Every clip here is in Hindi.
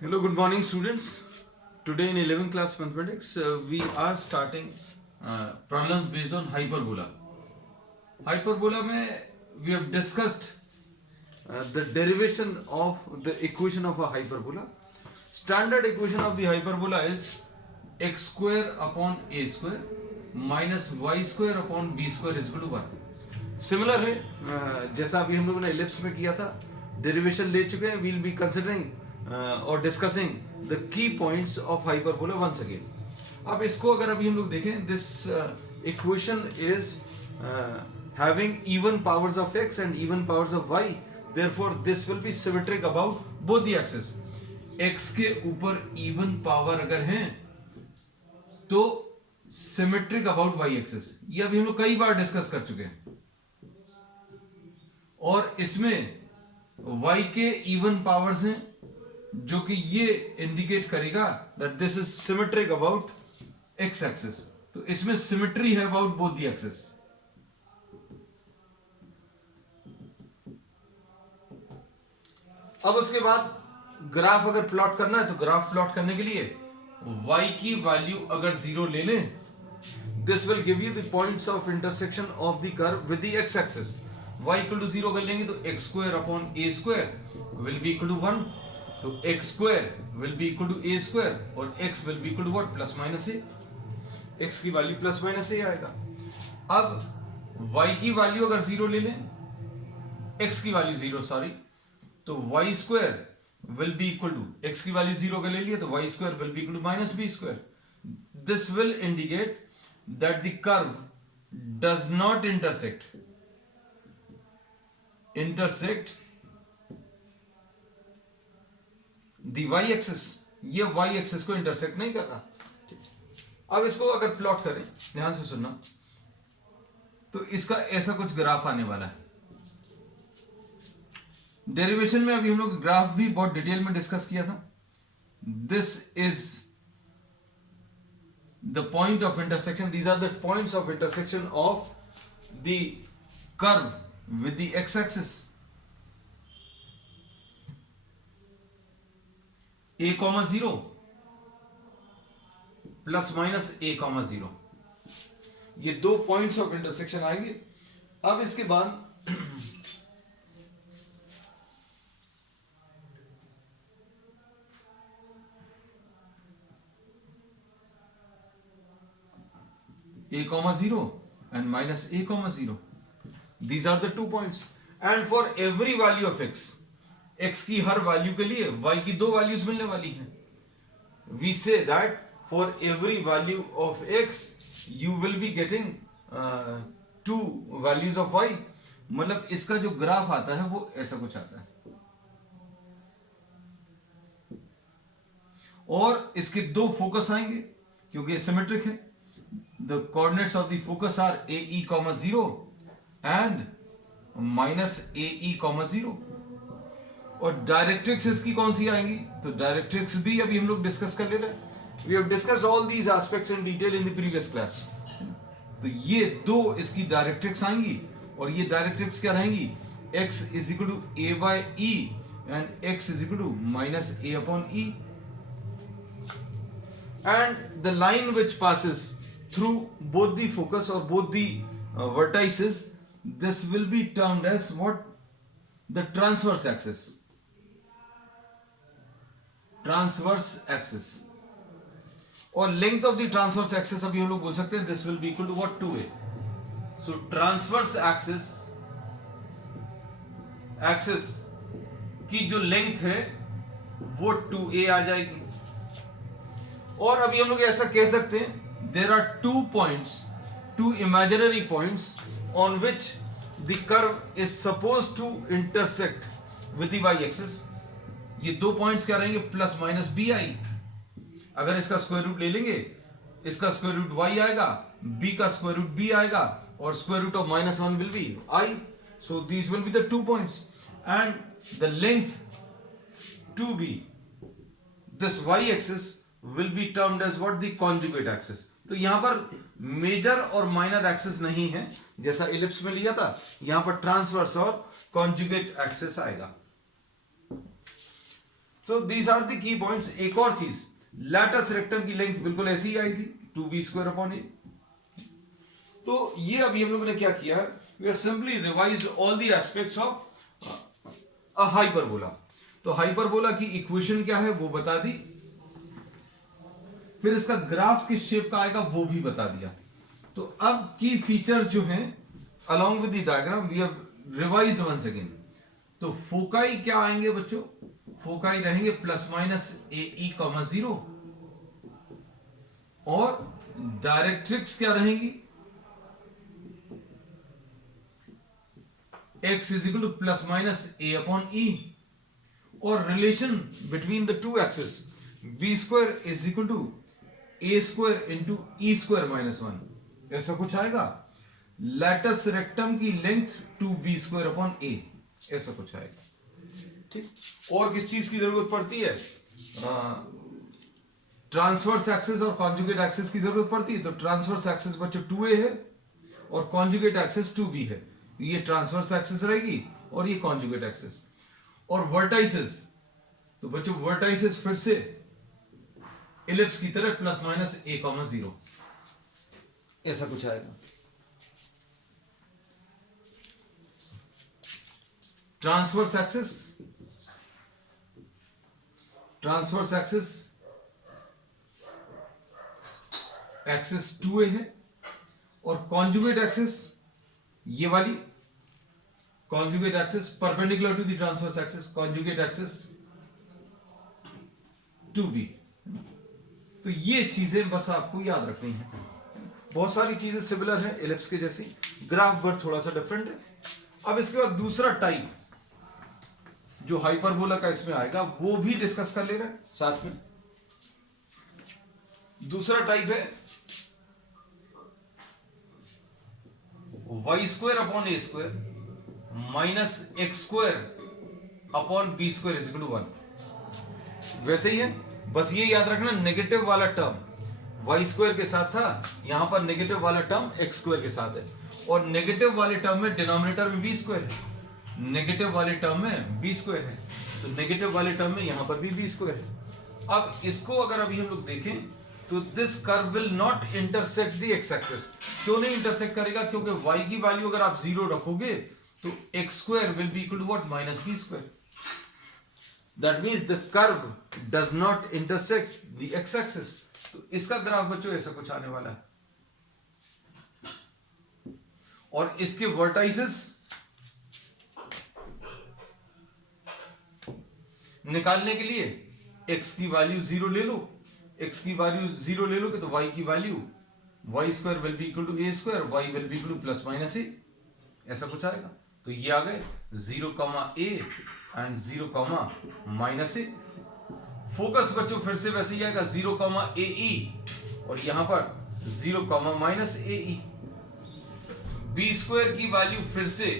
Hello, good morning, students. Today in 11th class mathematics, we are starting problems based on hyperbola. Hyperbola में we have discussed the derivation of the equation of a hyperbola. Standard equation of the hyperbola is x square upon a square minus y square upon b square is equal to 1. Similar है जैसा अभी हम लोगों ने एलिप्स में किया था. डेरिवेशन ले चुके हैं. वील बी कंसिडरिंग और discussing the key points of hyperbola once again. अब इसको अगर अभी हम लोग देखें, this equation is having even powers of x and even powers of y, therefore this will be symmetric about both the axes. x के ऊपर even power अगर हैं तो symmetric about y axis. ये अभी हम लोग कई बार डिस्कस कर चुके हैं. और इसमें y के इवन पावर्स हैं जो कि ये इंडिकेट करेगा that this is symmetric about x axis. तो इसमें सिमेट्री है अबाउट बोथ द एक्सिस. अब उसके बाद ग्राफ अगर प्लॉट करना है तो ग्राफ प्लॉट करने के लिए y की वैल्यू अगर 0 ले लें, this will give you the points of intersection of the curve with the x axis. y equal to 0 कर लेंगे तो x square upon a square will be equal to 1. तो x square will be equal to a square और x will be equal to what, plus minus a. x की वैल्यू प्लस माइनस a आएगा. अब y की वैल्यू अगर 0 ले लें, x की वैल्यू 0 सॉरी, तो y square will be equal to, x की वैल्यू 0 का ले लिया तो y square will be equal to minus b square. This will indicate that the curve does not intersect the y axis. ये y axis को इंटरसेक्ट नहीं कर रहा. अब इसको अगर प्लॉट करें, ध्यान से सुनना, तो इसका ऐसा कुछ ग्राफ आने वाला है. डेरिवेशन में अभी हम लोग ग्राफ भी बहुत डिटेल में डिस्कस किया था. This is the point of intersection. These are the points of intersection of the curve with the x-axis. a, 0 plus minus a, 0, ये दो पॉइंट्स ऑफ इंटरसेक्शन आएंगे. अब इसके बाद a, 0 and minus a, 0. These are the 2 points. And for every value of x, x की हर वैल्यू के लिए y की दो वैल्यूज मिलने वाली हैं. We say that for every value of x, you will be getting 2 values of y. मतलब इसका जो ग्राफ आता है वो ऐसा कुछ आता है. और इसके दो फोकस आएंगे क्योंकि सिमेट्रिक है. The coordinates of the focus are ae, 0 and minus ae, 0. और डायरेक्ट्रिक्स इसकी कौन सी आएंगी, तो डायरेक्ट्रिक्स भी अभी हम लोग डिस्कस कर ले रहे हैं. We have discussed all these aspects in detail in the previous class. तो ये दो इसकी डायरेक्ट्रिक्स आएंगी और ये डायरेक्ट्रिक्स क्या रहेंगी, x is equal to a by e and x is equal to minus a upon e. And the line which passes through both the focus और both the vertices, this will be termed as what, the transverse axis. Transverse axis. और length of the transverse axis अभी हम लोग बोल सकते हैं this will be equal to what, 2a. So transverse axis की जो length है वो 2a आ जाएगी. और अभी हम लोग ऐसा कह सकते हैं there are 2 points, 2 imaginary points on which the curve is supposed to intersect with the y-axis. ये दो पॉइंट्स क्या रहेंगे, प्लस माइनस b आई. अगर इसका स्क्वायर रूट ले लेंगे, इसका स्क्वायर रूट y आएगा, b का स्क्वायर रूट b आएगा और square root of -1 will be i. So these will be the 2 points and the length to be this y-axis will be termed as what, the conjugate axis. तो यहां पर मेजर और माइनर एक्सिस नहीं है जैसा इलिप्स में लिया था. यहां पर ट्रांसवर्स और कॉन्जुगेट एक्सिस आएगा. So these are the key points. एक और चीज, लैटस रेक्टम की लेंथ बिल्कुल ऐसी ही आई थी 2b² a। तो ये अभी हम लोगों ने क्या किया, we have simply revised all the aspects of a hyperbola. तो हाइपरबोला की इक्वेशन क्या है वो बता दी, फिर इसका ग्राफ किस शेप का आएगा वो भी बता दिया। तो अब की फीचर्स जो हैं along with the diagram we have revised once again. तो फोकाई क्या आएंगे बच्चों, फोकाई रहेंगे ±AE, 0, और डायरेक्ट्रिक्स क्या रहेंगी, x ±A/E, और relation between the two axis b² A² into E²-1, ऐसा कुछ आएगा। लैटस रेक्टम की लेंथ 2b² A, ऐसा कुछ आएगा। ठीक, और किस चीज की जरूरत पड़ती है, ट्रांसवर्स एक्सिस और कॉन्जुगेट एक्सिस की जरूरत पड़ती है। तो ट्रांसवर्स एक्सिस बच्चों 2a है और कॉन्जुगेट एक्सिस 2b है। ये ट्रांसवर्स एक्सिस रहेगी और ये कॉन्जुगेट एक्सिस। और वर्टाइसेस, तो बच्चों वर्टाइसेस फिर से इलिप्स की तरह ±A, 0, ऐसा कुछ आएगा। ट्रांसवर्स एक्सिस 2a है और कॉन्जुगेट एक्सिस, ये वाली conjugate axis perpendicular to the transverse axis, conjugate axis 2b। तो ये चीजें बस आपको याद रखनी है। बहुत सारी चीजें सिमिलर हैं इलिप्स के जैसी, ग्राफ पर थोड़ा सा डिफरेंट है। अब इसके बाद दूसरा टाइप जो हाइपरबोला का इसमें आएगा वो भी डिस्कस कर ले रहे हैं साथ में। दूसरा टाइप है y² A² -x² / b² 1। वैसे ही है, बस ये याद रखना नेगेटिव वाला टर्म y² के साथ था, यहां पर नेगेटिव वाला टर्म x² के साथ है, और नेगेटिव वाले टर्म में डिनोमिनेटर में b² है, नेगेटिव वाले टर्म में b² है, तो नेगेटिव वाले टर्म में यहां पर भी b² है। अब इसको अगर अभी हम लोग देखें तो this curve will not intersect the x axis. क्यों नहीं इंटरसेक्ट करेगा, क्योंकि y की वैल्यू अगर आप 0 रखोगे तो x² will be equal to what, -b²। That means the curve does not intersect the x axis. तो इसका ग्राफ बच्चों ऐसा कुछ आने वाला है, और इसके वर्टाइसेस निकालने के लिए x की वैल्यू 0 ले लो, x की वैल्यू 0 ले लोगे तो y की value y² will be equal to a², y will be equal to +-a, ऐसा कुछ आएगा। तो ये आ गए 0, a एंड 0, -a। फोकस बच्चों फिर से वैसे ही आएगा 0, ae, और यहां पर 0, -ae। b² की वैल्यू फिर से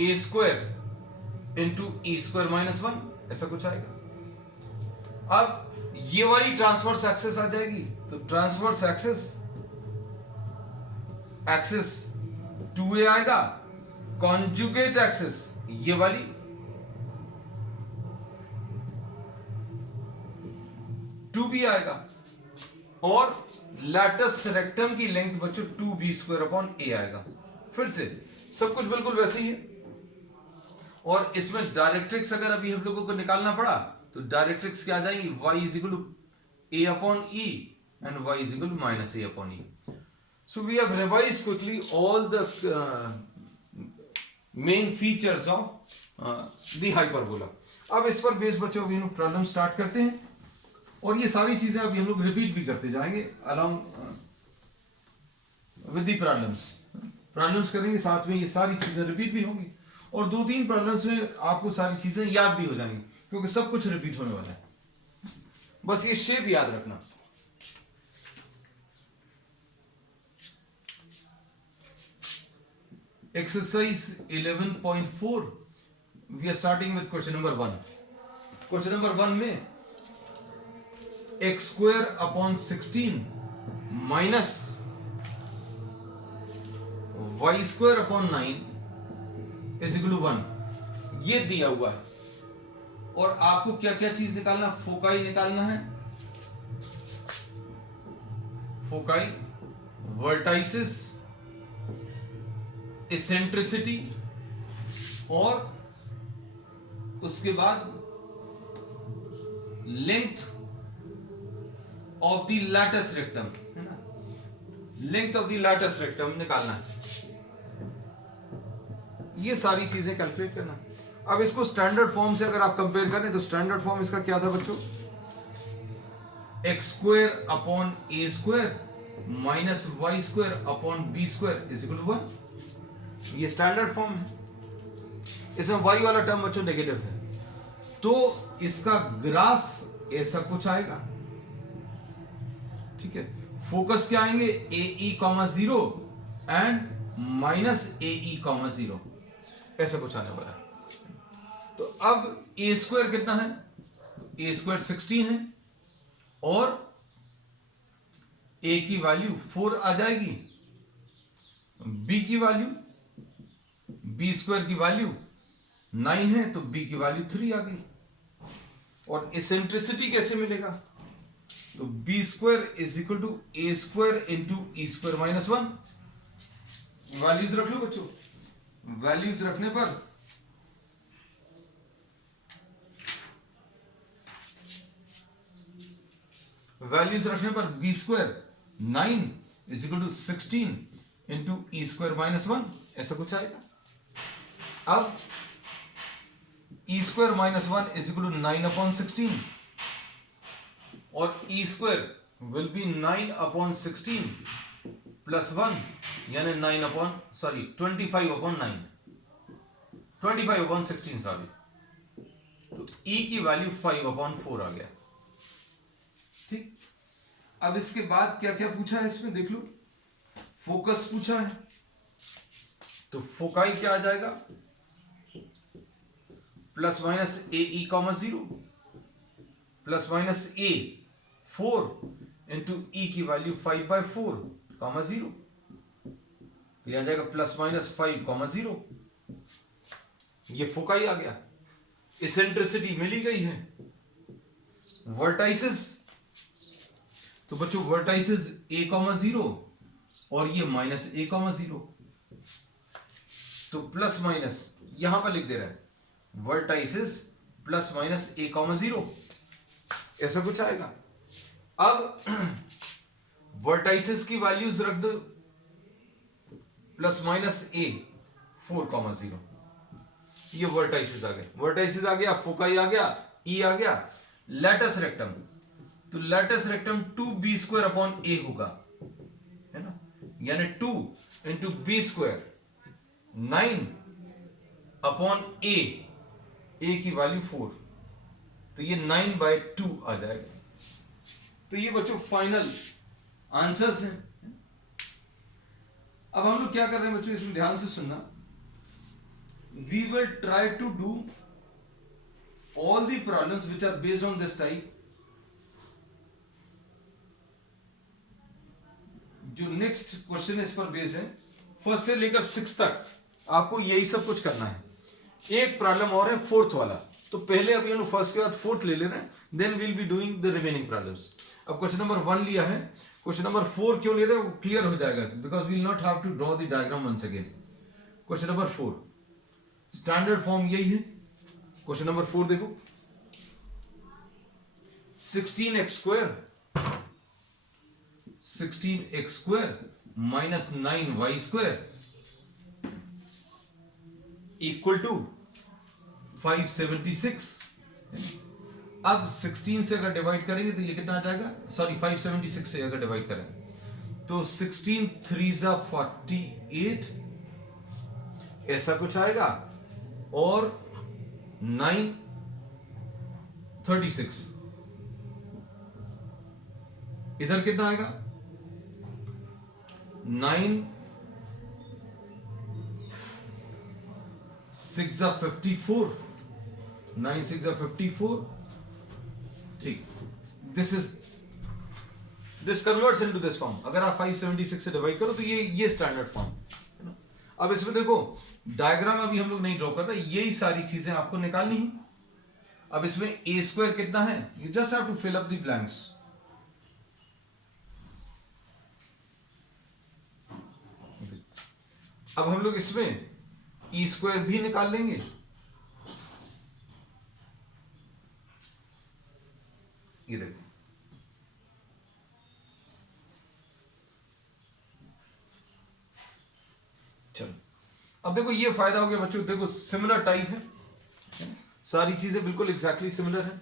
a² इंटू E²-1, ऐसा कुछ आएगा। अब ये वाली ट्रांसवर्स एक्सिस आ जाएगी, तो ट्रांसवर्स एक्सिस 2a आएगा, कॉन्जुगेट एक्सिस ये वाली b आएगा, और लैटस रेक्टम की लेंथ बच्चों 2b² a आएगा। फिर से सब कुछ बिल्कुल वैसे ही है, और इसमें डायरेक्ट्रिक्स अगर अभी हम लोगों को निकालना पड़ा तो डायरेक्ट्रिक्स क्या आ जाएगी, y = a/e and y = -a/e। So we have revised quickly all the main features of the hyperbola। अब इस पर बेस बच्चों अभी हम प्रॉब्लम स्टार्ट करते हैं, और ये सारी चीजें अभी हम लोग रिपीट भी करते जाएंगे along with the प्रॉब्लम्स करेंगे, साथ में ये सारी चीजें रिपीट भी होंगी, और 2-3 प्रॉब्लम्स में आपको सारी चीजें याद भी हो जाएंगी, क्योंकि सब कुछ रिपीट होने वाला है। बस ये शेप याद रखना। Exercise 11.4 we are starting with question number 1। Question number 1 में x²/16 माइनस y²/9 = 1 ये दिया हुआ है, और आपको क्या क्या चीज निकालना, फोकाई निकालना है, फोकाई, वर्टाइसिस, इसेंट्रिसिटी, और उसके बाद length of the lattice rectum, है ना, length of the lattice rectum निकालना है। ये सारी चीजें कैलकुलेट करना है। अब इसको स्टैंडर्ड फॉर्म से अगर आप कंपेयर करें तो स्टैंडर्ड फॉर्म इसका क्या था बच्चों, x square upon a square minus y square upon b square is equal to 1। ये स्टैंडर्ड फॉर्म है। इसमें वाई वाला टर्म बच्चों नेगेटिव है, तो इसका ग्राफ ऐसा कुछ आएगा, ठीक है। फोकस क्या आएंगे, a e comma 0 and minus a e comma 0, ऐसा कुछ आने वाला है। तो अब ए स्क्वायर कितना है, ए स्क्वायर 16 है, और ए की वैल्यू 4 आ जाएगी, बी की वैल्यू, बी स्क्वायर की वैल्यू 9 है, तो बी की वैल्यू 3 आ गई। और इसेंट्रिसिटी कैसे मिलेगा, तो b square is equal to a square into e square minus 1। Values रख लो बच्चों, वैल्यूज रखने पर b square 9 is equal to 16 into e square minus 1, ऐसा कुछ आएगा। अब e square minus 1 is equal to 9 upon 16, और e square will be 9 upon 16 plus 1, यानी 25 अपॉन 9, 25 अपॉन 16 सॉरी, तो ई की वैल्यू 5 अपॉन 4 आ गया, ठीक। अब इसके बाद क्या क्या पूछा है इसमें देख लो, फोकस पूछा है, तो फोकाई क्या आ जाएगा, plus minus a e comma 0 plus minus A 4 into ई की वैल्यू 5/4 कॉमा 0, तो यह आ जाएगा प्लस माइनस 5 कॉमा 0, ये फोकाई आ गया। इसेंट्रिसिटी मिली गई है। वर्टाइसिस, तो बच्चों वर्टाइसिस a कॉमा 0 और ये माइनस a कॉमा 0, तो प्लस माइनस यहां पर लिख दे रहा है vertices plus minus a comma 0, ऐसा कुछ आएगा। अब वर्टाइसिस की वैल्यूज रख दो, प्लस माइनस a 4,0, ये वर्टाइसिस आ गया, वर्टाइसिस आ गया, फोकाई आ गया, ई आ गया। लैटिस रेक्टम, तो latus rectum 2b square upon a होगा, है ना, यानी 2 into b square 9 upon a की वैल्यू 4, तो ये 9/2 आ जाएगा। तो ये बच्चों फाइनल आंसर्स हैं। अब हम लोग क्या कर रहे हैं बच्चों, इसमें ध्यान से सुनना। We will try to do all the problems which are based on this type, जो नेक्स्ट क्वेश्चन इस पर बेस्ड है, फर्स्ट से लेकर 6 तक आपको यही सब कुछ करना है। एक प्रॉब्लम और है फोर्थ वाला, तो पहले अभी हम फर्स्ट के बाद फोर्थ ले लेना है, then we'll be doing the remaining problems. अब क्वेश्चन नंबर 1 लिया है, क्वेश्चन नंबर 4 क्यों ले रहे हैं वो क्लियर हो जाएगा, because we'll not have to draw the diagram once again. Question number 4 standard form यही है। क्वेश्चन नंबर 4 देखो, 16x square minus 9y square equal to 576। अब 16 से अगर डिवाइड करेंगे तो ये कितना आ जाएगा, सॉरी 576 से अगर डिवाइड करें तो 16 3 48 ऐसा कुछ आएगा, और 9 36 इधर कितना आएगा, 9 6 54, 9 6 54, ठीक। This converts into this form. अगर आप 576 से डिवाइड करो तो ये स्टैंडर्ड फॉर्म है ना। अब इसमें देखो डायग्राम अभी हम लोग नहीं ड्रॉ कर रहे, यही सारी चीजें आपको निकालनी है। अब इसमें ए स्क्वायर कितना है, you just have to fill up the blanks. अब हम लोग इसमें ई स्क्वायर भी निकाल लेंगे। ये देखो, चलो अब देखो ये फायदा हो गया बच्चों, देखो सिमिलर टाइप है, सारी चीजें बिल्कुल एग्जैक्टली सिमिलर है।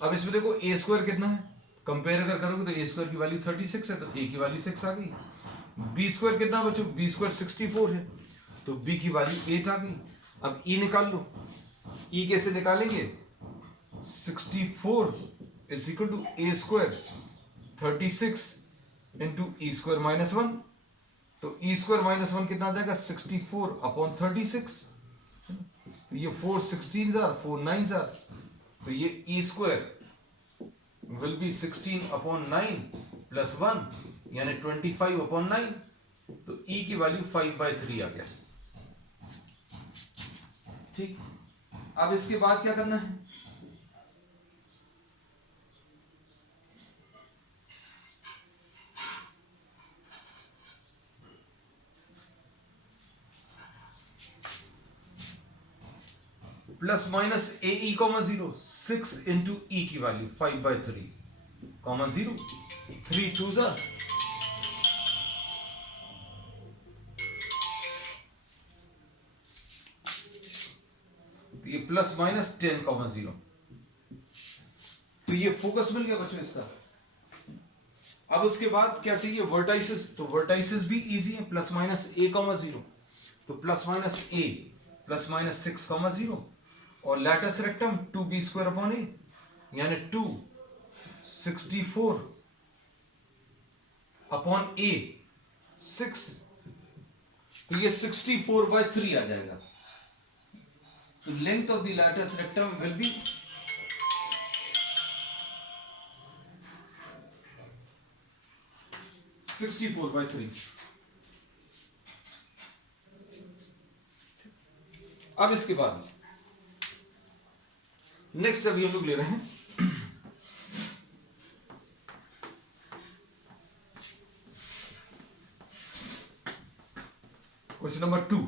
अब इसमें देखो ए स्क्वायर कितना है, कंपेयर अगर करोगे तो ए स्क्वायर की वैल्यू 36 है, तो ए की वैल्यू 6 आ गई। बी स्क्वायर कितना है बच्चों, बी स्क्वायर 64 है, तो बी की वैल्यू 8 आ गई। अब ई निकाल लो, ई कैसे निकालेंगे, 64 is equal to a square 36 into e square minus 1, तो ई स्क्वायर माइनस 1 कितना आ जाएगा, 64 अपॉन 36, तो ये 4 16 आर 4 9 आर, तो ये e square will be 16 upon 9 plus 1 यानी 25 अपॉन 9, तो ई की वैल्यू 5/3 आ गया। ठीक, अब इसके बाद क्या करना है, plus minus a e comma 0, 6 into ई की वैल्यू 5/3 कॉमा 0, 3 2s are, तो ये प्लस माइनस 10 कॉमा 0, तो ये फोकस मिल गया बच्चों इसका। अब उसके बाद क्या चाहिए, वर्टाइसिस, तो वर्टाइसिस भी इजी है, प्लस माइनस ए कॉमा 0, तो plus minus a plus minus 6 comma 0, और latus rectum 2b square upon a यानी 2 64 अपॉन ए 6, तो ये 64/3 आ जाएगा। तो length of the lattice rectum will be 64/3। अब इसके बाद नेक्स्ट अभी हम लोग ले रहे हैं क्वेश्चन नंबर 2।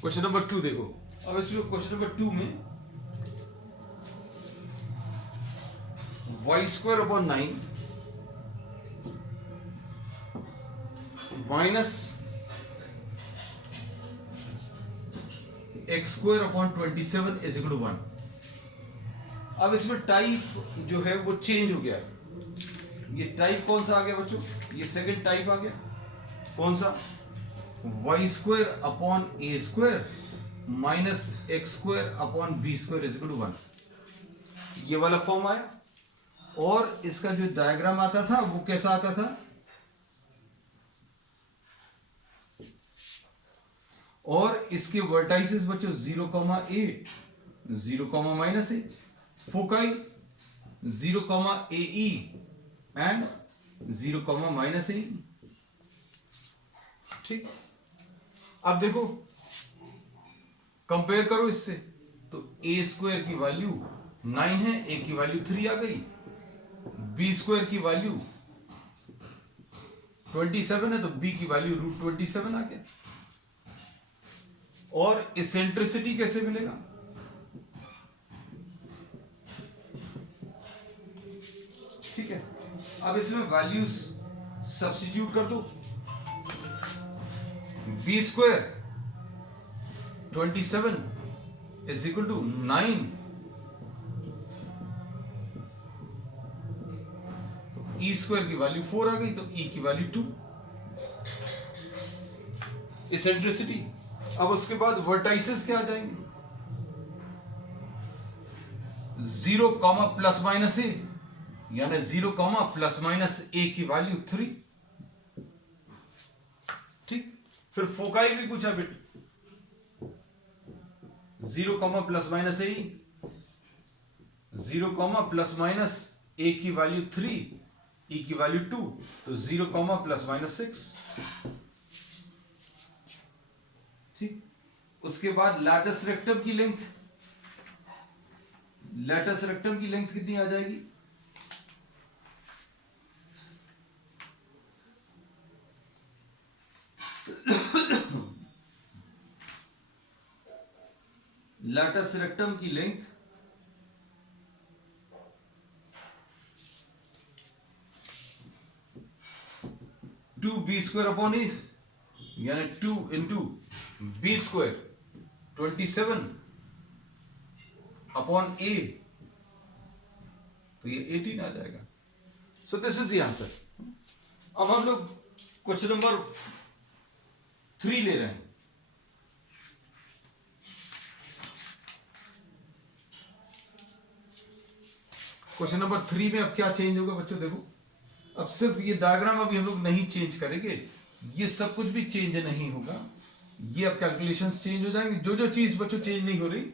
क्वेश्चन नंबर 2 देखो, अब इसमें क्वेश्चन नंबर 2 में y square upon 9 minus x square upon 27 is equal to 1। अब इसमें टाइप जो है वो चेंज हो गया, ये टाइप कौन सा आ गया बच्चों, ये सेकंड टाइप आ गया, कौन सा, y square upon a square minus x square upon b square is equal to 1, ये वाला फॉर्म आया। और इसका जो डायग्राम आता था वो कैसा आता था, और इसके वर्टाइसेस बच्चों 0 comma a 0 comma minus a, foci 0 comma a e and 0 comma minus a. ठीक, अब देखो कंपेयर करो इससे, तो ए स्क्वायर की वैल्यू 9 है, ए की वैल्यू 3 आ गई, बी स्क्वायर की वैल्यू 27 है, तो बी की वैल्यू √27 आ गया। और इसेंट्रिसिटी कैसे मिलेगा, ठीक है, अब इसमें वैल्यूज सब्स्टिट्यूट कर दो, b square 27 is equal to 9, e square की वैल्यू 4 आ गई, तो ई की वैल्यू 2, इसेंट्रिसिटी। अब उसके बाद वर्टाइसेस क्या आ जाएंगे, 0 कॉमा प्लस माइनस ए यानी 0 कॉमा प्लस माइनस ए की वैल्यू 3। ठीक, फिर फोकाई भी पूछा बेटा, 0 कॉमा प्लस माइनस ए, 0 कॉमा प्लस माइनस ए की वैल्यू 3, ई की वैल्यू 2, तो 0 कॉमा प्लस माइनस 6। ठीक, उसके बाद लैटिस रेक्टम की लेंथ, लैटिस रेक्टम की लेंथ कितनी आ जाएगी? लैटिस रेक्टम की length 2b square upon a, यानी 2 इंटू बी स्क्वायर 27 अपॉन ए, तो ये 18 आ जाएगा। सो दिस इज द आंसर। अब हम लोग क्वेश्चन नंबर 3 ले रहे हैं। क्वेश्चन नंबर 3 में अब क्या चेंज होगा बच्चों? देखो, अब सिर्फ ये डायग्राम अभी हम लोग नहीं चेंज करेंगे, ये सब कुछ भी चेंज नहीं होगा, ये अब कैलकुलेशंस चेंज हो जाएंगे। जो जो चीज बच्चों चेंज नहीं हो रही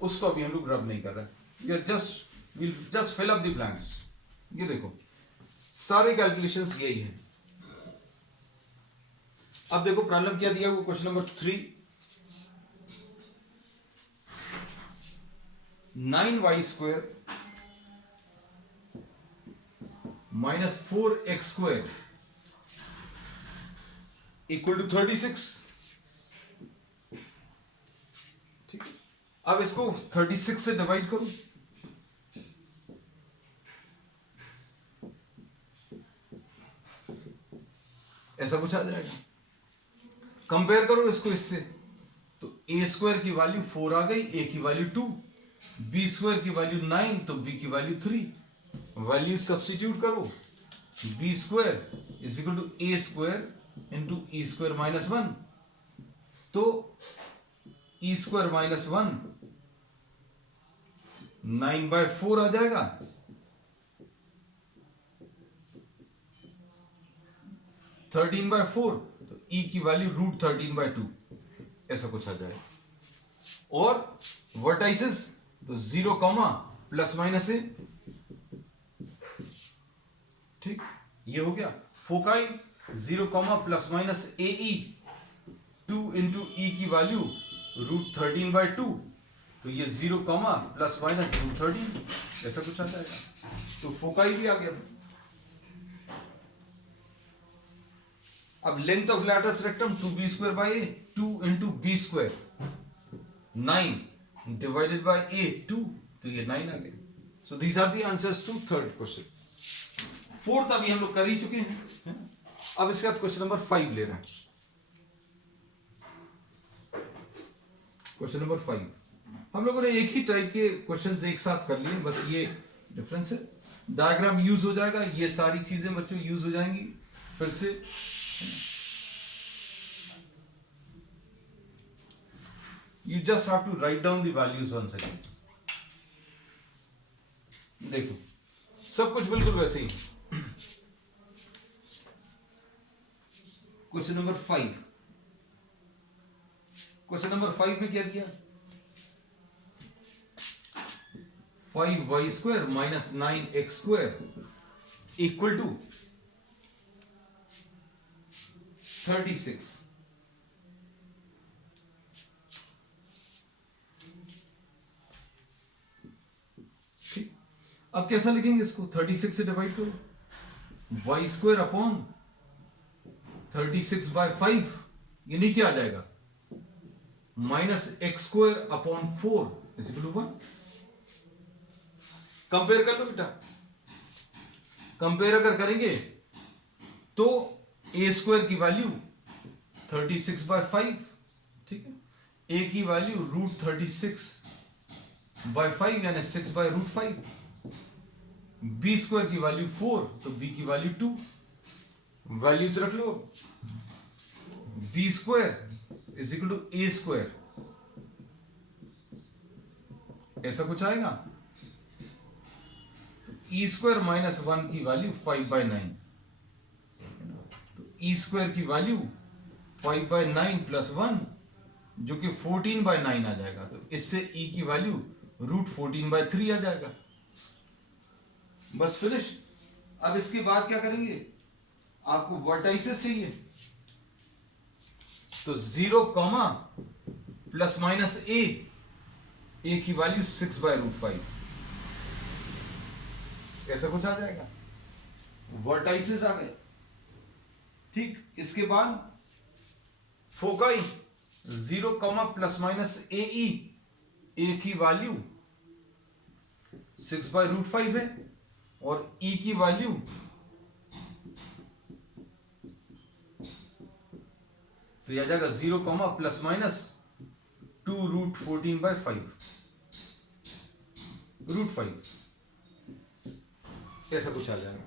उसको अभी हम लोग रब नहीं कर रहे, ये just fill up the blanks. ये देखो सारे कैलकुलेशंस यही है। अब देखो प्रॉब्लम क्या दिया हुआ, question number 3, 9y square minus 4x square equal to 36। ठीक है, अब इसको 36 से डिवाइड करो, ऐसा कुछ आ जाएगा। कंपेयर करो इसको इससे, तो ए स्क्वायर की वैल्यू 4 आ गई, ए की वैल्यू 2, बी स्क्वायर की वैल्यू 9, तो बी की वैल्यू 3। वैल्यू सब्स्टिट्यूट करो, b square is equal to a square into e square minus 1, तो ई स्क्वायर माइनस 1 9/4 आ जाएगा। थर्टीन बाय 4, तो ई की वैल्यू √13/2, ऐसा कुछ आ जाएगा। और वर्टाइसेस तो 0 कॉमा प्लस माइनस ए। ठीक, ये हो गया। Foci 0 comma plus minus a E, 2 into ई की वैल्यू √13/2, तो ये 0 कॉमा प्लस माइनस √13, ऐसा कुछ आ जाएगा। तो फोकाई भी आ गया। अब length of latus rectum 2b square by a, 2 into b square 9 divided by a 2, तो ये 9 आ गया। So these are the answers to third question. Fourth अभी हम लोग कर ही चुके हैं। अब इसके बाद क्वेश्चन नंबर 5 ले रहे हैं। क्वेश्चन नंबर 5 हम लोगों ने एक ही टाइप के क्वेश्चंस एक साथ कर लिए, बस ये डिफरेंस है। डायग्राम यूज हो जाएगा, ये सारी चीजें बच्चों यूज हो जाएंगी फिर से। You just have to write down the values once again. देखो सब कुछ बिल्कुल वैसे ही। क्वेश्चन नंबर 5, क्वेश्चन नंबर 5 में क्या दिया? 5y square minus 9x square equal to 36। ठीक, अब कैसा लिखेंगे इसको? 36 से डिवाइड करो, y स्क्वायर अपॉन 36/5, ये नीचे आ जाएगा, minus x square upon 4 is equal to 1। Compare कर लो बेटा। कंपेयर अगर करेंगे तो ए स्क्वायर की वैल्यू 36/5, ठीक है, ए की वैल्यू √36/5 यानी 6/√5, बी स्क्वायर की वैल्यू 4, तो बी की वैल्यू 2। वैल्यूज रख लो, b square is equal to a square, ऐसा कुछ आएगा। ई स्क्वायर माइनस 1 की वैल्यू 5/9, तो ई स्क्वायर की वैल्यू 5/9 प्लस 1 जो कि 14/9 आ जाएगा। तो इससे e की वैल्यू √14/3 आ जाएगा। बस फिनिश। अब इसके बाद क्या करेंगे, आपको वर्टाइसेस चाहिए, तो 0, प्लस माइनस ए की वैल्यू 6/√5 ऐसा कुछ आ जाएगा। वर्टाइसेस आ गए। ठीक, इसके बाद फोकाई 0, प्लस माइनस ए की वैल्यू 6/√5 है और e की वैल्यू तो यह आ जाएगा 0, प्लस माइनस 2√14/5 √5 ऐसा कुछ आ जाएगा।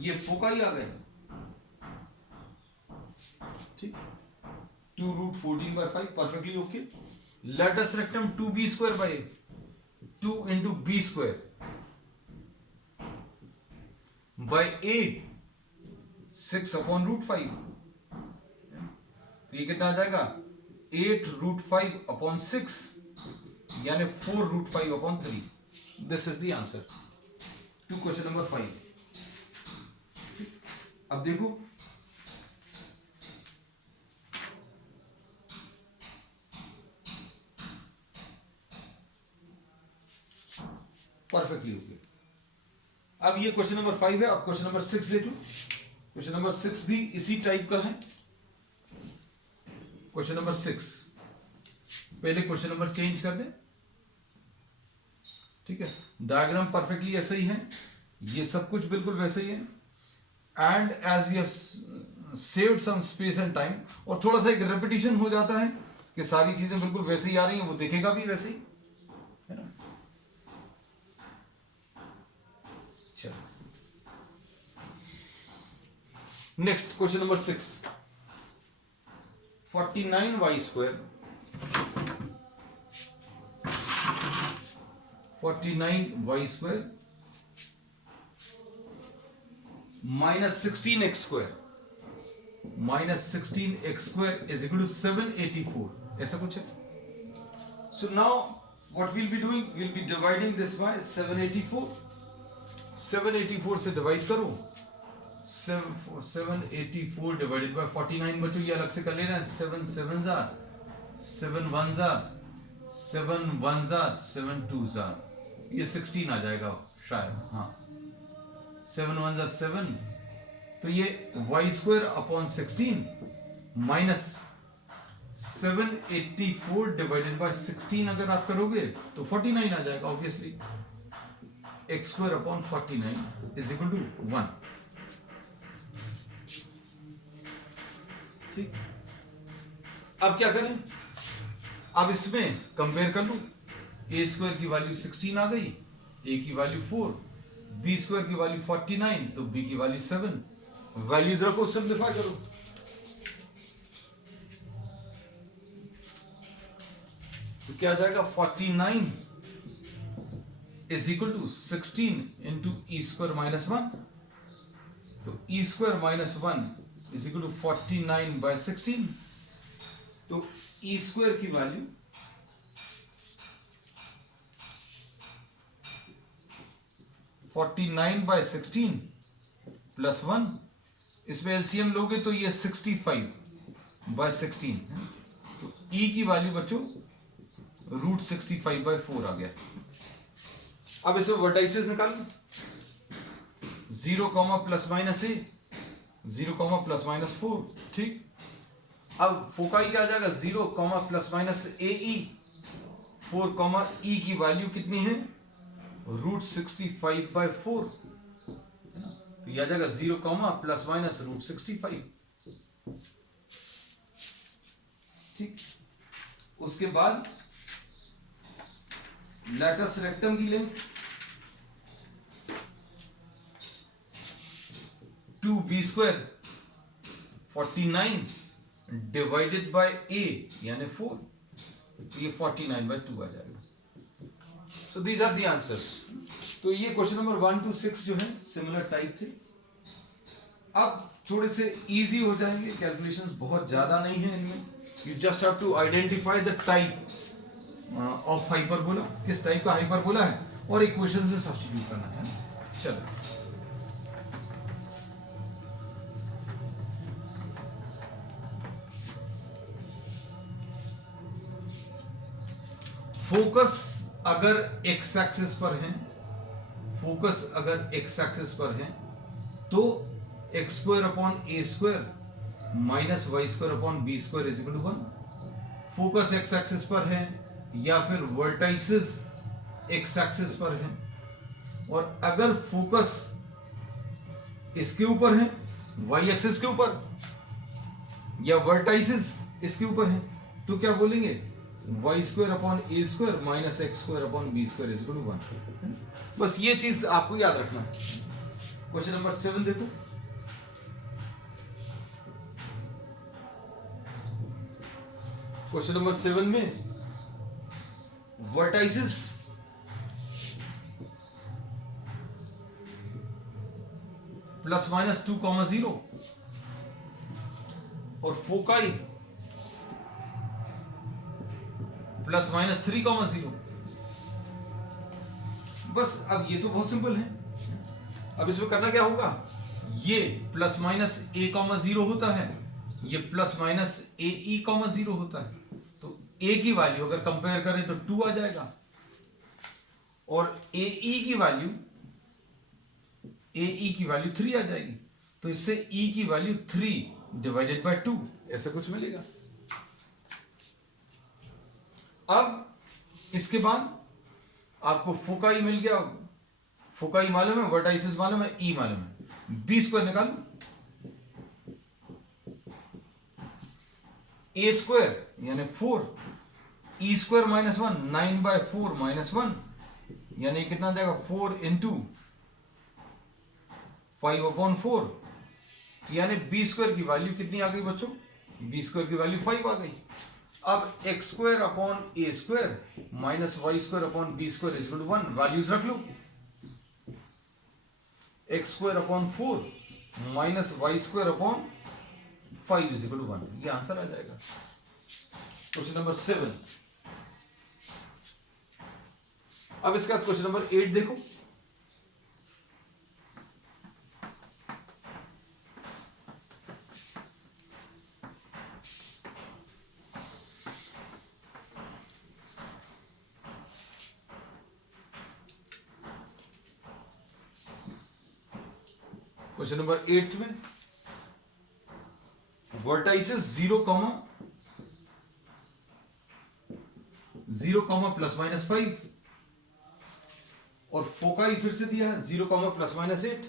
ये फोकाई आ गया। ठीक, 2√14/5 perfectly okay. Latus rectum 2b²/a 2 into b² by a 6/√5। तो ये कितना आ जाएगा 8√5/6 यानी 4√5/3। This is the answer to question number 5। अब देखो परफेक्टली ओके। अब ये क्वेश्चन नंबर 5 है। अब क्वेश्चन नंबर 6 ले लो। क्वेश्चन नंबर 6 भी इसी टाइप का है। क्वेश्चन नंबर 6, पहले क्वेश्चन नंबर चेंज कर दें। ठीक है, डायग्राम परफेक्टली ऐसा ही है, ये सब कुछ बिल्कुल वैसे ही है। And as we have saved some space and time, और थोड़ा सा एक रेपिटेशन हो जाता है कि सारी चीजें बिल्कुल वैसे ही आ रही हैं, वो देखेगा भी वैसे ही, है ना। चलो next question number 6, 49y² 49y² minus 16x² is equal to 784 ऐसा कुछ है। So now what we'll be doing, we'll be dividing this by 784। 784 से डिवाइड करो, 784 डिवाइडेड बाय 49 बच्चों ये अलग से कर लेना है। 7 7s are 7 1s are 7 1s are 7 2s are, ये 16 आ जाएगा शायद, हाँ 7 1s are 7, तो ये y²/16 माइनस 784 डिवाइडेड बाय 16 अगर आप करोगे तो 49 आ जाएगा obviously. x²/49 is equal to 1। ठीक, अब क्या करें, अब इसमें कंपेयर कर लूं। a² की वैल्यू 16 आ गई, a की वैल्यू 4, b² की वैल्यू 49, तो b की वैल्यू 7। वैल्यूज रखो, सिंप्लीफाई करो। तो क्या आ जाएगा 49 is equal to 16 into e² minus 1, तो e² minus 1 is equal to 49/16। तो e² की वैल्यू 49/16 प्लस 1, इसमें एलसीएम लोगे तो ये 65/16 है। तो e की वैल्यू बच्चों √65/4 आ गया। अब इसमें वर्टाइसेस निकाल, 0, प्लस माइनस ए, 0, प्लस माइनस 4। ठीक, अब फोकाई क्या आ जाएगा 0, प्लस माइनस ए, 4, e की वैल्यू कितनी है √65/4, तो यह आ जाएगा 0, प्लस माइनस √65। ठीक, उसके बाद लेटस रेक्टम की length 2b² 49 divided by a यानी 4, ये 49/2 आ जाएगा। So these are the answers. तो ये क्वेश्चन नंबर 1 to 6 जो है सिमिलर टाइप थे। अब थोड़े से इजी हो जाएंगे, कैलकुलेशंस बहुत ज्यादा नहीं है इनमें, You just have to identify the type of hyperbola, किस टाइप का हाइपरबोला है, और इक्वेशन में सब्स्टिट्यूट करना है. चलो, फोकस अगर एक्स एक्सिस पर है, फोकस अगर एक्स एक्सिस पर है तो x square upon a square minus y square upon b square is equal to 1. Focus x axis पर है या फिर वर्टाइसिस एक्स एक्सिस पर है, और अगर फोकस इसके ऊपर है वाई एक्सिस के ऊपर या वर्टाइसिस इसके ऊपर है, तो क्या बोलेंगे, y square upon a square minus x square upon b square is equal to 1. बस ये चीज आपको याद रखना है. क्वेश्चन नंबर 7 देखो. क्वेश्चन नंबर 7 में वर्टाइसिस प्लस माइनस 2,0 और फोकाई प्लस माइनस 3,0. बस अब ये तो बहुत सिंपल है. अब इसमें करना क्या होगा, ये प्लस माइनस a,0 होता है, ये प्लस माइनस ae,0 होता है. तो a की वैल्यू अगर कंपेयर करें तो 2 आ जाएगा, और ae की वैल्यू 3 आ जाएगी. तो इससे e की वैल्यू 3 डिवाइडेड बाय 2 ऐसा कुछ मिलेगा. अब इसके बाद आपको फोकाई मिल गया, फोकाई मालूम है, वर्टाइसिस मालूम है, ई मालूम है. बी स्क्वायर निकालो. ए स्क्वायर यानी 4, ई स्क्वायर माइनस 1, 9/4 माइनस 1 यानी कितना जाएगा, 4 इंटू 5/4, यानी बी स्क्वायर की वैल्यू कितनी आ गई बच्चों, बी स्क्वायर की वैल्यू 5 आ गई. अब x square upon a square minus y square upon b square is equal to 1. Values रख लो. X square upon 4 minus y square upon 5 is equal to 1. ये आंसर आ जाएगा. Question number 7. अब इसके बाद क्वेश्चन नंबर 8 देखो. क्वेश्चन नंबर 8 में वर्टाइसिस 0, प्लस माइनस 5 और फोकाई फिर से दिया है 0, प्लस माइनस 8.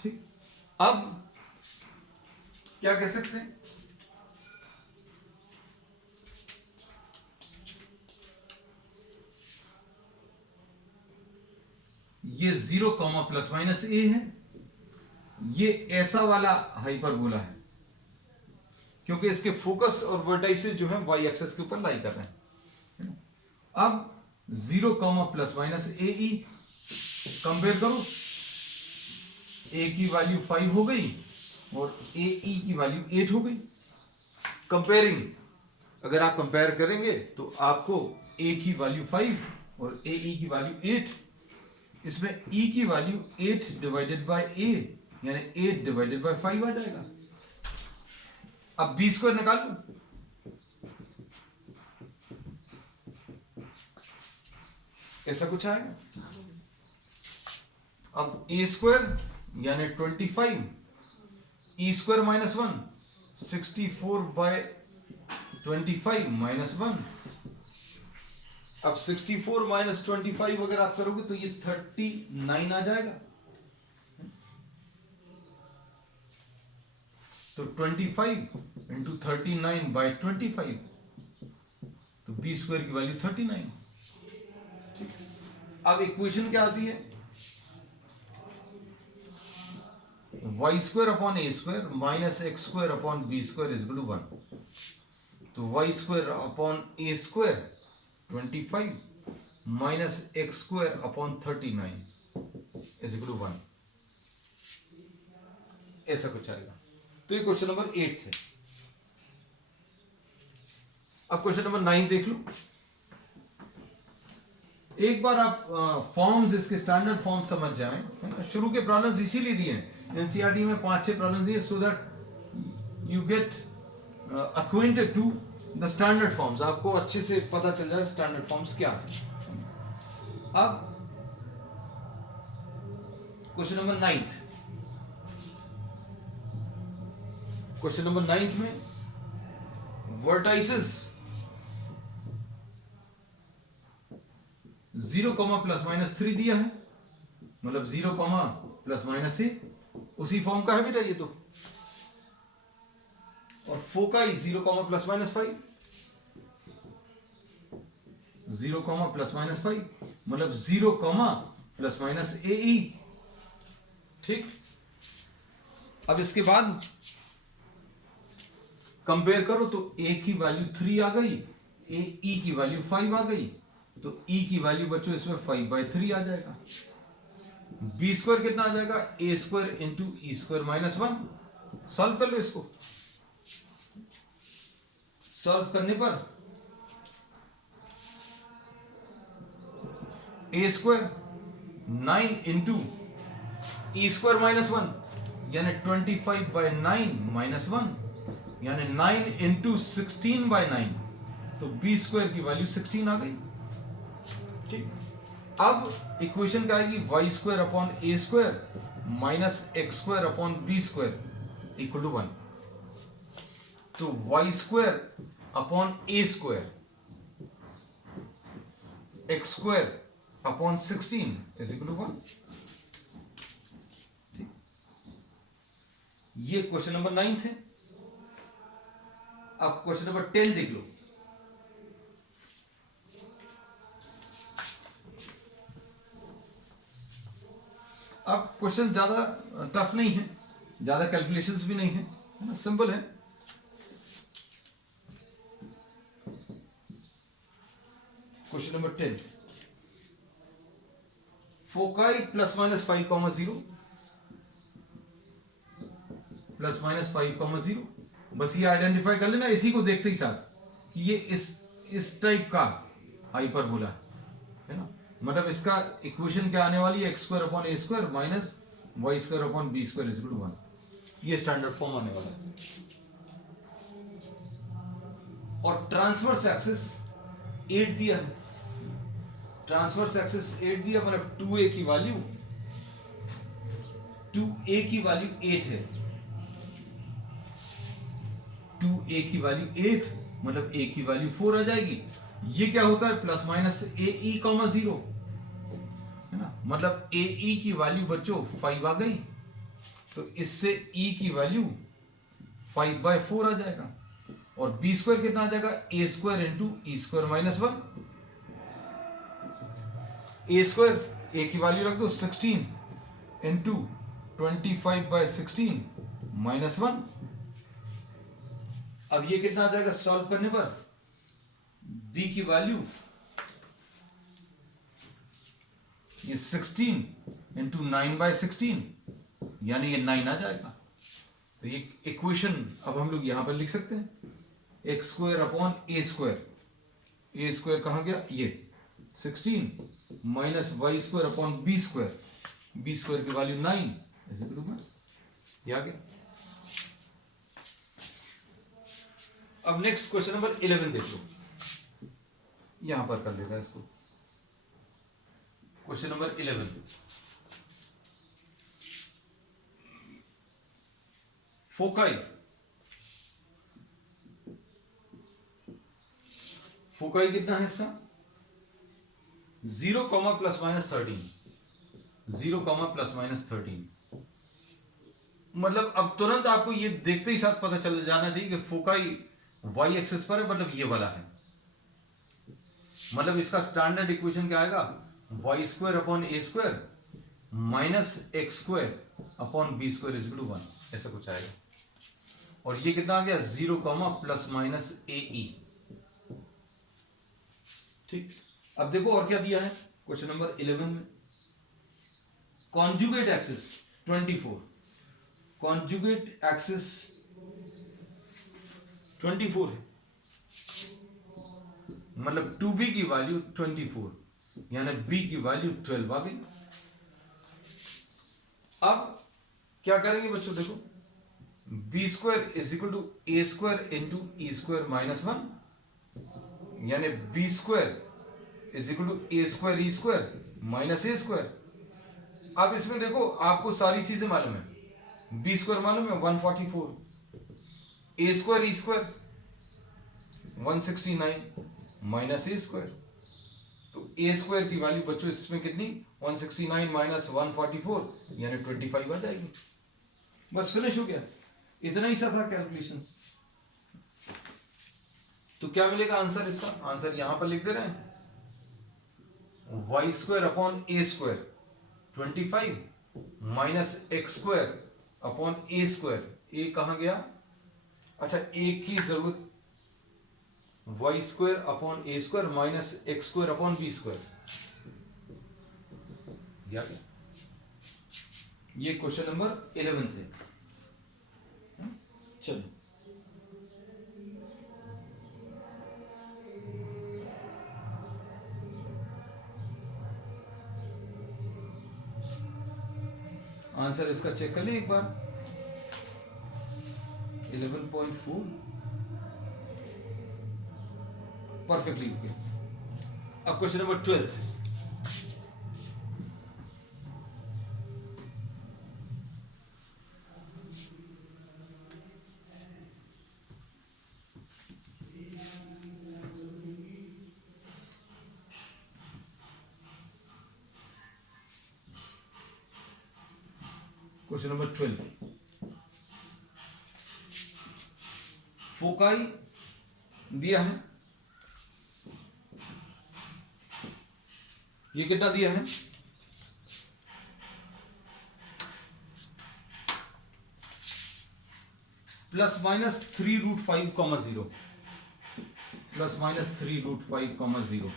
ठीक. अब क्या कह सकते हैं, ये 0, प्लस माइनस ए है, ये ऐसा वाला हाइपरबोला है क्योंकि इसके फोकस और वर्टाइसिस जो है वाई एक्सिस के ऊपर लाई कर रहे हैं. अब 0, plus minus a E compare करो. ए की वैल्यू 5 हो गई और ए ई की वैल्यू 8 हो गई. कंपेयरिंग, अगर आप कंपेयर करेंगे तो आपको ए की वैल्यू 5 और ए ई की वैल्यू 8, इसमें e की वैल्यू 8 डिवाइडेड बाय a यानी 8 डिवाइडेड बाय 5 आ जाएगा. अब बी स्क्वायर निकाल लो. ऐसा कुछ आएगा. अब a स्क्वायर यानी 25, e स्क्वायर माइनस 1, 64/25 माइनस 1. अब 64 माइनस 25 अगर आप करोगे तो ये 39 आ जाएगा. तो 25 इंटू 39/25, तो बी स्क्वायर की वैल्यू 39. अब इक्वेशन क्या आती है, y square upon a square minus x square upon b square is equal to 1. तो y square upon a square 25 minus x square upon 39 is equal to 1. ऐसा कुछ आएगा। तो ये क्वेश्चन नंबर 8 थे। अब क्वेश्चन नंबर 9 देख लो। एक बार आप फॉर्म्स, इसके स्टैंडर्ड फॉर्म्स समझ जाएं, है ना। शुरू के प्रॉब्लम्स इसीलिए दिए हैं एनसीईआरटी में, 5-6 प्रॉब्लम्स दिए so that you get acquainted to the standard forms, आपको अच्छे से पता चल जाए स्टैंडर्ड फॉर्म्स क्या है। अब क्वेश्चन नंबर 9, क्वेश्चन नंबर 9 में वर्टाइसेस 0, ±3 दिया है, मतलब 0, ±a, उसी फॉर्म का है बेटा ये तो। और फोकाई 0, ±5, 0, ±5, मतलब 0, ±ae। ठीक, अब इसके बाद कंपेयर करो तो a की वैल्यू 3 आ गई, e की वैल्यू 5 आ गई, तो e की वैल्यू बच्चों इसमें 5/3 आ जाएगा। b स्क्वायर कितना आ जाएगा, a square into e square -1। Solve कर लो इसको। सॉल्व करने पर a square 9 into e square -1 यानी 25/9 -1 यानी 9 इंटू 16/9, तो b स्क्वायर की वैल्यू 16 आ गई। ठीक, अब इक्वेशन क्या आएगी, y square upon a square minus x square upon b square equal to 1। तो y square upon a square x square upon 16 is equal to 1। ये क्वेश्चन नंबर 9 थे। अब क्वेश्चन नंबर 10 देख लो। अब क्वेश्चन ज्यादा टफ नहीं है, ज्यादा कैलकुलेशंस भी नहीं है ना, सिंपल है। क्वेश्चन नंबर 10, फोकाई ±5,0 ±5,0, बस ये आइडेंटिफाई कर लेना इसी को देखते ही साथ कि ये इस टाइप का हाइपरबोला है ना। मतलब इसका इक्वेशन क्या आने वाली है, x square upon a square minus y square upon b square is equal to 1। ये स्टैंडर्ड फॉर्म आने वाला है। और ट्रांसवर्स एक्सिस 8 दिया है, ट्रांसवर्स एक्सिस 8 दिया, मतलब 2a की वैल्यू 8 है, 2a की वैल्यू 8 मतलब a की वैल्यू 4 आ जाएगी। ये क्या होता है, प्लस माइनस ae, 0 है ना, मतलब ae की वैल्यू बच्चों 5 आ गई, तो इससे e की वैल्यू 5/4 आ जाएगा। और b स्क्वायर कितना आ जाएगा, a square into e square -1। a square a की वैल्यू रख दो 16 इंटू 25/16 -1। अब ये कितना आ जाएगा सॉल्व करने पर, b की वैल्यू ये 16 इंटू 9/16 यानी ये 9 आ जाएगा। तो ये इक्वेशन अब हम लोग यहां पर लिख सकते हैं, x square upon a square कहां गया, ये 16 minus y square upon b square की वैल्यू 9 ऐसे करूंगा, ये आ गया। अब नेक्स्ट क्वेश्चन नंबर 11 देख लो, यहां पर कर लेगा इसको। क्वेश्चन नंबर 11, फोकाई कितना है इसका, 0, ±13, 0, ±13। मतलब अब तुरंत आपको ये देखते ही साथ पता चल जाना चाहिए कि फोकाई वाई एक्सिस पर है, मतलब ये वाला है। मतलब इसका स्टैंडर्ड इक्वेशन क्या आएगा, y square upon a square minus x square upon b square is equal to 1, ऐसा कुछ आएगा। और ये कितना आ गया, 0, ±ae। ठीक, अब देखो और क्या दिया है क्वेश्चन नंबर 11 में, कॉन्जुगेट एक्सिस 24, कॉन्जुगेट एक्सिस 24 है, मतलब 2b की वैल्यू 24 यानी b की वैल्यू 12 आ गई। अब क्या करेंगे बच्चों, देखो b square is equal to a square into e square minus 1, यानी b square is equal to a square e square minus a square. अब इसमें देखो आपको सारी चीजें मालूम है, बी स्क्वायर मालूम है 144, ए square e square 169 minus a square. तो ए स्क्वायर की वैल्यू बच्चों इसमें कितनी, 169 माइनस 144 यानी 25 आ जाएगी। बस फिनिश हो गया, इतना ही सा था कैलकुलेशंस। तो क्या मिलेगा आंसर, इसका आंसर यहां पर लिख दे रहे हैं, y square upon a square 25 minus x square upon a square, a कहां गया, अच्छा ए की जरूरत, y square upon a square minus x square upon b square. ये क्वेश्चन नंबर 11 है। चलो आंसर इसका चेक कर ले एक बार, 11.4 परफेक्टली ओके। अब question number 12, question number 12, foci दिया है, ये कितना दिया है, प्लस माइनस 3√5,0, प्लस माइनस 3√5,0,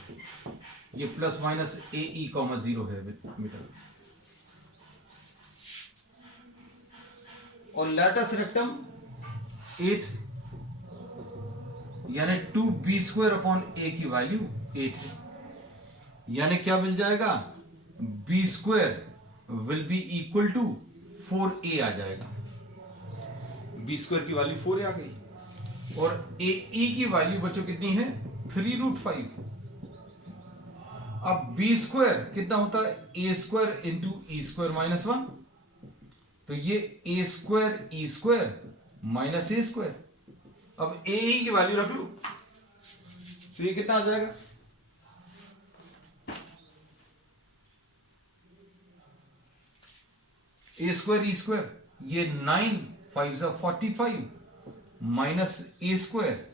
ये प्लस माइनस AE,0 है बेटा, और लैटस रेक्टम 8 यानी 2b स्क्वायर अपॉन ए की वैल्यू 8 है, यानी क्या मिल जाएगा, b square will be equal to 4a आ जाएगा, b स्क्वायर की वैल्यू 4a आ गई, और ae की वैल्यू बच्चों कितनी है 3√5। अब b स्क्वायर कितना होता है, a square into e square minus 1, तो ये a square e square minus a square. अब ae की वैल्यू रख लो, तो ये कितना आ जाएगा, ए स्क्वायर ई स्क्वायर, ये 9 5 45 माइनस ए स्क्वायर,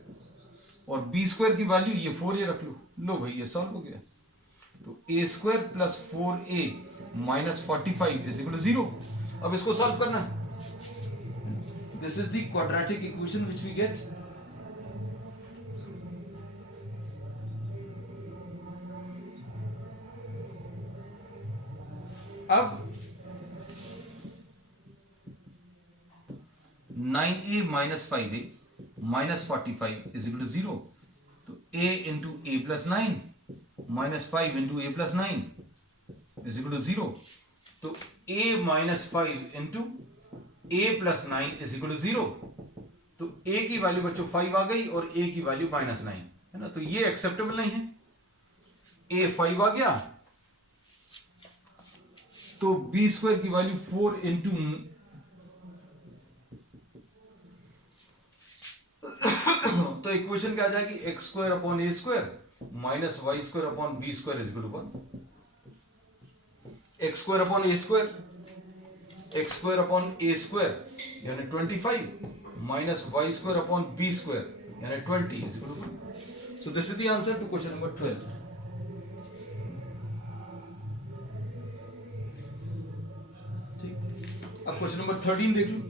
और बी स्क्वायर की वैल्यू ये 4a रख लो भाई ये सॉल्व हो गया। तो a square plus 4a minus 45 is equal to 0। अब इसको सॉल्व करना है, this is the quadratic equation which we get. अब 9a minus 5a minus 45 is equal to 0, तो a into a plus 9 minus 5 into a plus 9 is equal to 0, तो a minus 5 into a plus 9 is equal to 0, तो a की वैल्यू बच्चों 5 आ गई और a की वैल्यू माइनस 9 है ना, तो ये एक्सेप्टेबल नहीं है, a 5 आ गया, तो b स्क्वायर की वैल्यू 4 इंटू तो इक्वेशन क्या आ जाएगी, x square upon a square minus y square upon b square is equal to 1। X square upon a square, x square upon a square यानी 25 minus y square upon b square यानी 20 is equal to 1। So this is the answer to question number 12। ठीक, अब क्वेश्चन नंबर 13 देख लो।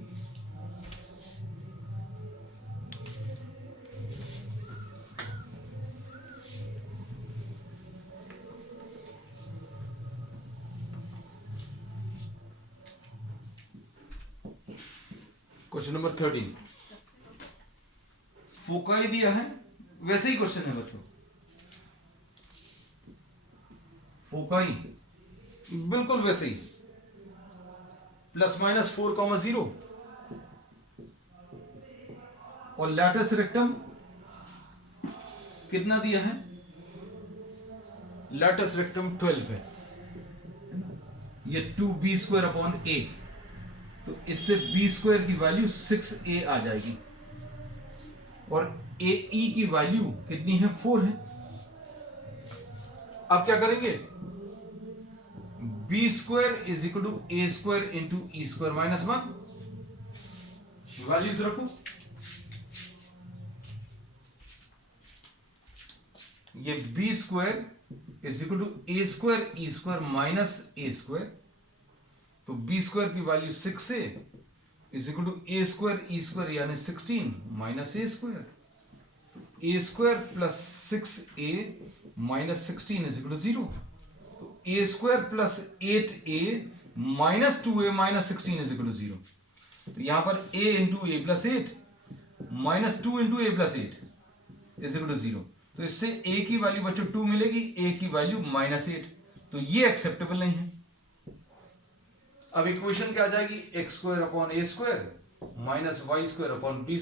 क्वेश्चन नंबर 13 फोकाई दिया है, वैसे ही क्वेश्चन है बच्चों। फोकाई बिल्कुल वैसे ही, ±4,0 और लैटिस रेक्टम कितना दिया है? लैटिस रेक्टम 12 है, ये 2b² a, तो इससे b² की वैल्यू 6a आ जाएगी और ae की वैल्यू कितनी है? 4 है। अब क्या करेंगे? b² = a² into e² -1, values रखो। ये b² = a² e² -a², तो b² की वैल्यू 6a = a² e² यानी 16 -a², a² + 6a - 16 = 0, तो a² + 8a - 2a - 16 = 0, तो यहां पर a × a + 8 -2 × a + 8 = 0, तो इससे a की वैल्यू बच्चों 2 मिलेगी, a की वैल्यू -8, तो ये एक्सेप्टेबल नहीं है। अब इक्वेशन क्या आ जाएगी? x² / a² - y² / b² =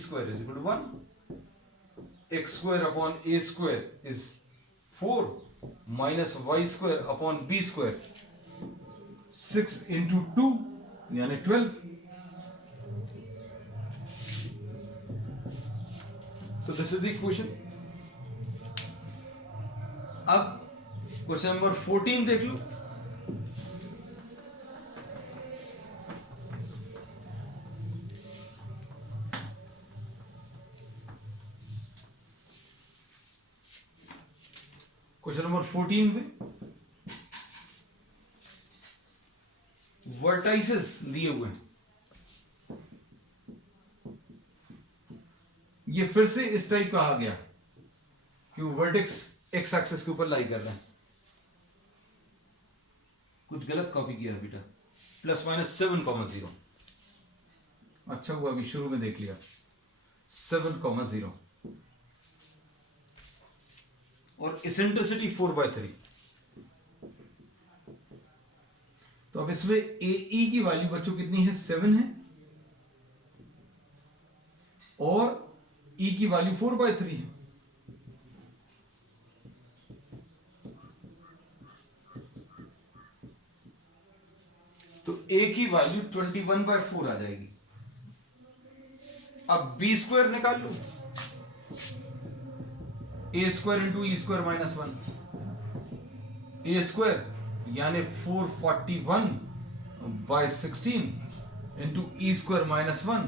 1, x² / a² is 4 - y² / b², 6 × 2 यानी 12, so this is the equation। अब क्वेश्चन नंबर 14 देख लो। क्वेश्चन नंबर 14 में वर्टाइसेस दिए हुए हैं, ये फिर से इस टाइप का आ गया कि वो वर्टेक्स एक्स एक्सिस के ऊपर लाई कर रहे हैं। कुछ गलत कॉपी किया बेटा, ±7,0, अच्छा हुआ अभी शुरू में देख लिया, 7,0 और इसेंट्रिसिटी 4/3, तो अब इसमें AE की वैल्यू बच्चों कितनी है? 7 है और E की वैल्यू 4/3 है, तो A की वैल्यू 21/4 आ जाएगी। अब b² निकाल लो, a² × e² -1, a² यानी 441/16 इंटू e² -1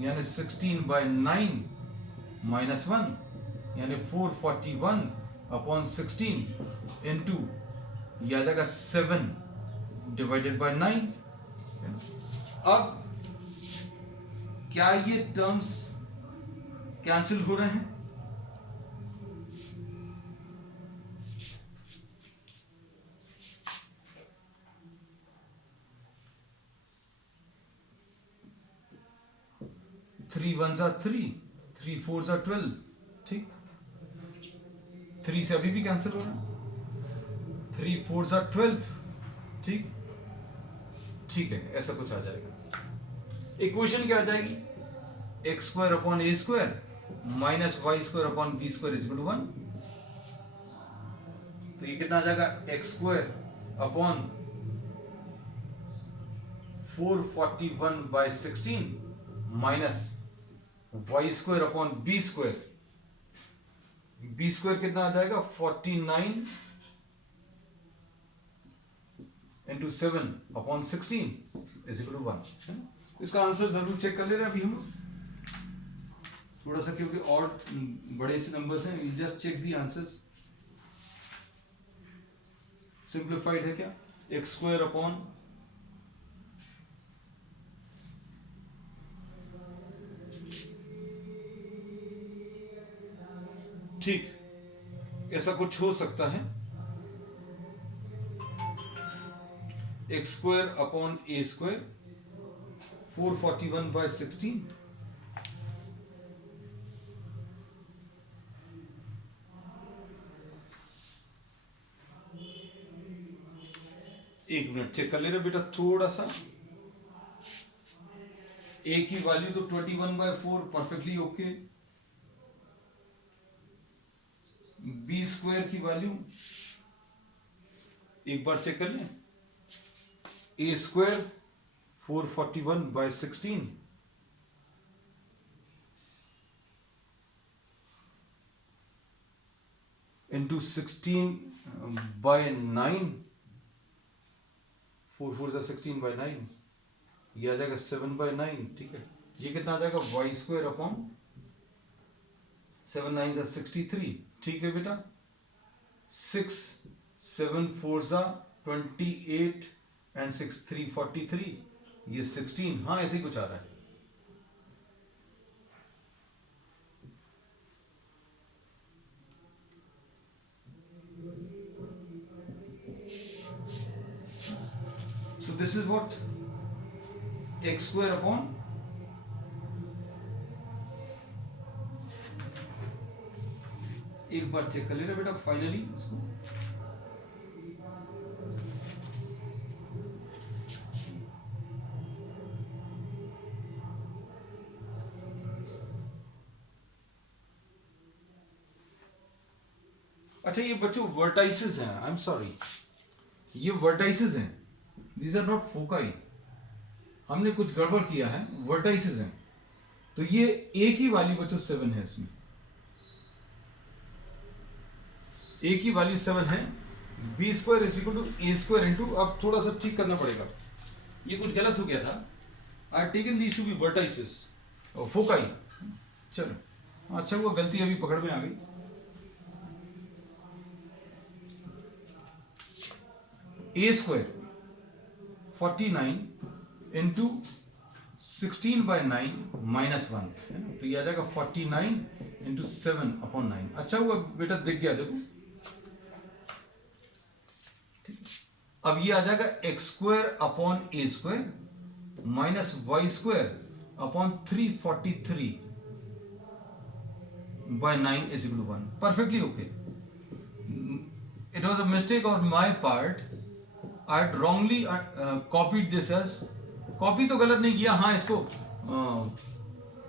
यानी 16/9 -1 यानी 441/16 इंटू यह आ जाएगा 7/9। अब क्या ये टर्म्स कैंसिल हो रहे हैं? Three 1s are 3, 3 4s are 12, ठीक, 3 से अभी भी कैंसिल हो रहा है, 3 4s are 12, ठीक, ठीक है, ऐसा कुछ आ जाएगा। इक्वेशन क्या आ जाएगी? x² / a² - y² / b² = 1, तो ये कितना आ जाएगा? x² / 441/16 minus y² / b², b² कितना आ जाएगा? 49 × 7/16 = 1। इसका आंसर जरूर चेक कर ले रहे हैं अभी हम थोड़ा सा, क्योंकि और बड़े से नंबर्स हैं, will just check the answers. Simplified है क्या? x² ठीक, ऐसा कुछ हो सकता है, x² / a² 441/16 एक मिनट चेक कर ले रहे बेटा थोड़ा सा। ए की वैल्यू तो 21/4 परफेक्टली ओके। बी स्क्वायर की वैल्यू एक बार चेक कर लें। ए स्क्वायर 441/16 इंटू 16/9, 4 4 16/9, ये आ जाएगा 7/9। ठीक है, ये कितना आ जाएगा वाई स्क्वायर अपॉन 7 9 63। ठीक है बेटा, 6 7 4 28 एंड 6 3 43, ये 16। हाँ ऐसे ही कुछ आ रहा है। So this is what x square upon एक बार चेक कर ले रहे बेटा फाइनली इसको। अच्छा ये बच्चों वर्टाइसेस हैं, आई एम सॉरी, ये वर्टाइसेस हैं, दीज आर नॉट फोकाई। हमने कुछ गड़बड़ किया है, वर्टाइसेस हैं। तो ये ए की वैल्यू बच्चों 7 है, इसमें ए की वैल्यू 7 है। B square is equal to a square into, अब थोड़ा सा ठीक करना पड़ेगा, ये कुछ गलत हो गया था। I taken these to be vertices, foci. चलो अच्छा हुआ, गलती अभी पकड़ में आ गई। ए स्क्वायर 49 इंटू 16/9 माइनस 1 है ना, तो ये आ जाएगा 49 इंटू 7/9। अच्छा हुआ बेटा दिख गया, देखो ठीक है। अब ये आ जाएगा x square upon a square minus y square upon 343/9 is equal to 1। Perfectly okay. It was a mistake on my part, I had wrongly copied this as, copy तो गलत नहीं किया, हाँ इसको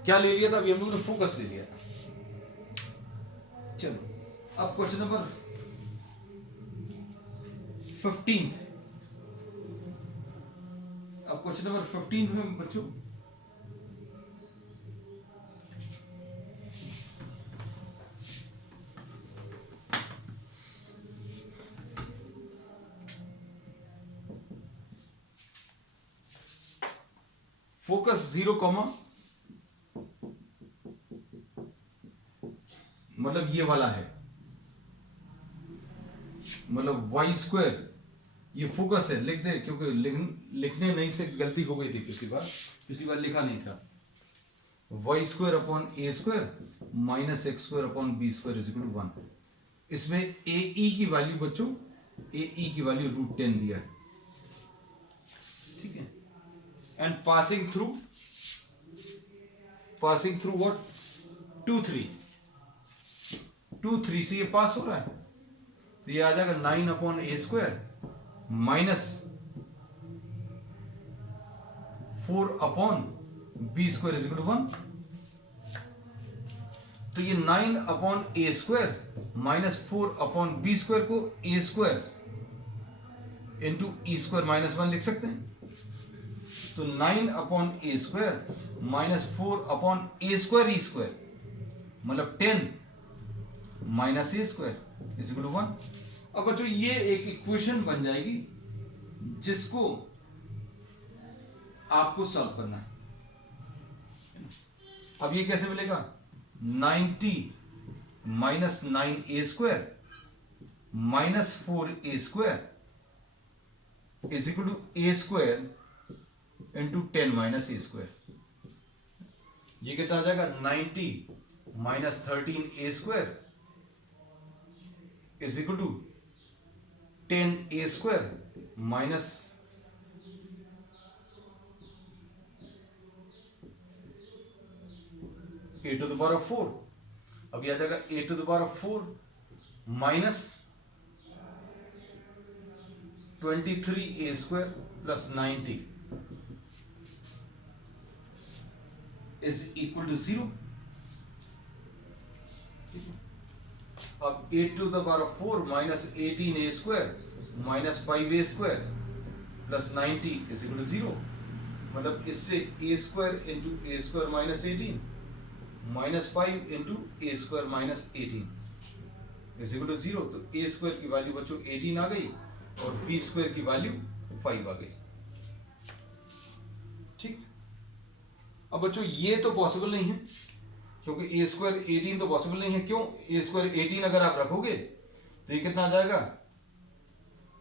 क्या ले लिया था, अभी हम लोगों ने फोकस ले लिया था। चलो अब क्वेश्चन नंबर 15। अब क्वेश्चन नंबर 15 में बच्चों फोकस 0, मतलब ये वाला है, मतलब वाई स्क्वायर, ये फोकस है, लिख दे क्योंकि लिखने नहीं से गलती हो गई थी पिछली बार लिखा नहीं था। Y square upon a square minus x square upon b square is equal to 1। इसमें ए ई की वैल्यू बच्चों, ए ई की वैल्यू √10 दिया है, ठीक है। एंड पासिंग थ्रू व्हाट 2 3 से ये पास हो रहा है, तो ये आ जाएगा 9/a square minus 4/b square is equal to 1। तो ये 9/a square minus 4/b square को a square into e square minus 1 लिख सकते हैं। तो 9/a square minus 4/a square e square, मतलब 10 minus a square is equal to 1। अब बच्चों ये एक इक्वेशन बन जाएगी जिसको आपको सॉल्व करना है। अब ये कैसे मिलेगा, 90 minus 9a square minus 4a square is equal to a square into 10 minus a square. ये कितना आ जाएगा, 90 minus 13a square is equal to 10a square minus a to the power 4। अब ये आ जाएगा a to the power 4 minus 23a square plus 90 is equal to 0. अब 8 to the power of 4 minus 18a square minus 5a square plus 90 is equal to 0. मतलब इससे a square into a square minus 18 minus 5 into a square minus 18 is equal to 0. तो a square की वैल्यू बच्चों 18 आ गई और b square की वैल्यू 5 आ गई. ठीक. अब बच्चों ये तो पॉसिबल नहीं है क्योंकि a स्क्वायर 18 तो पॉसिबल नहीं है. क्यों? a स्क्वायर 18 अगर आप रखोगे तो ये कितना आ जाएगा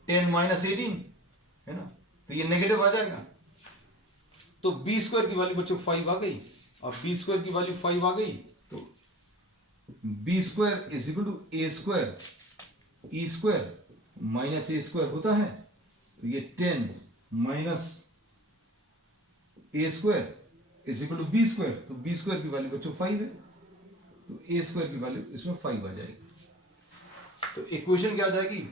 10 माइनस 18 है ना, तो ये नेगेटिव आ जाएगा. तो b स्क्वायर की वैल्यू बच्चों 5 आ गई और b स्क्वायर की वैल्यू 5 आ गई तो b square is equal to a square e square minus a square होता है. तो ये 10 minus a square is equal to b square. तो बी स्क्वायर की वैल्यू बच्चों 5 है तो ए स्क्वायर की वैल्यू इसमें 5 आ जाएगी. तो इक्वेशन क्या आ जाएगी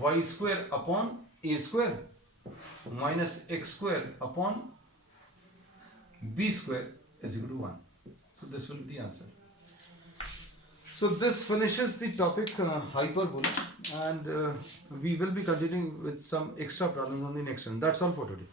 y square upon a square minus x square upon b square is equal to 1. So this will be the answer. So this finishes the topic hyperbola and we will be continuing with some extra problems on the next one. That's all for today.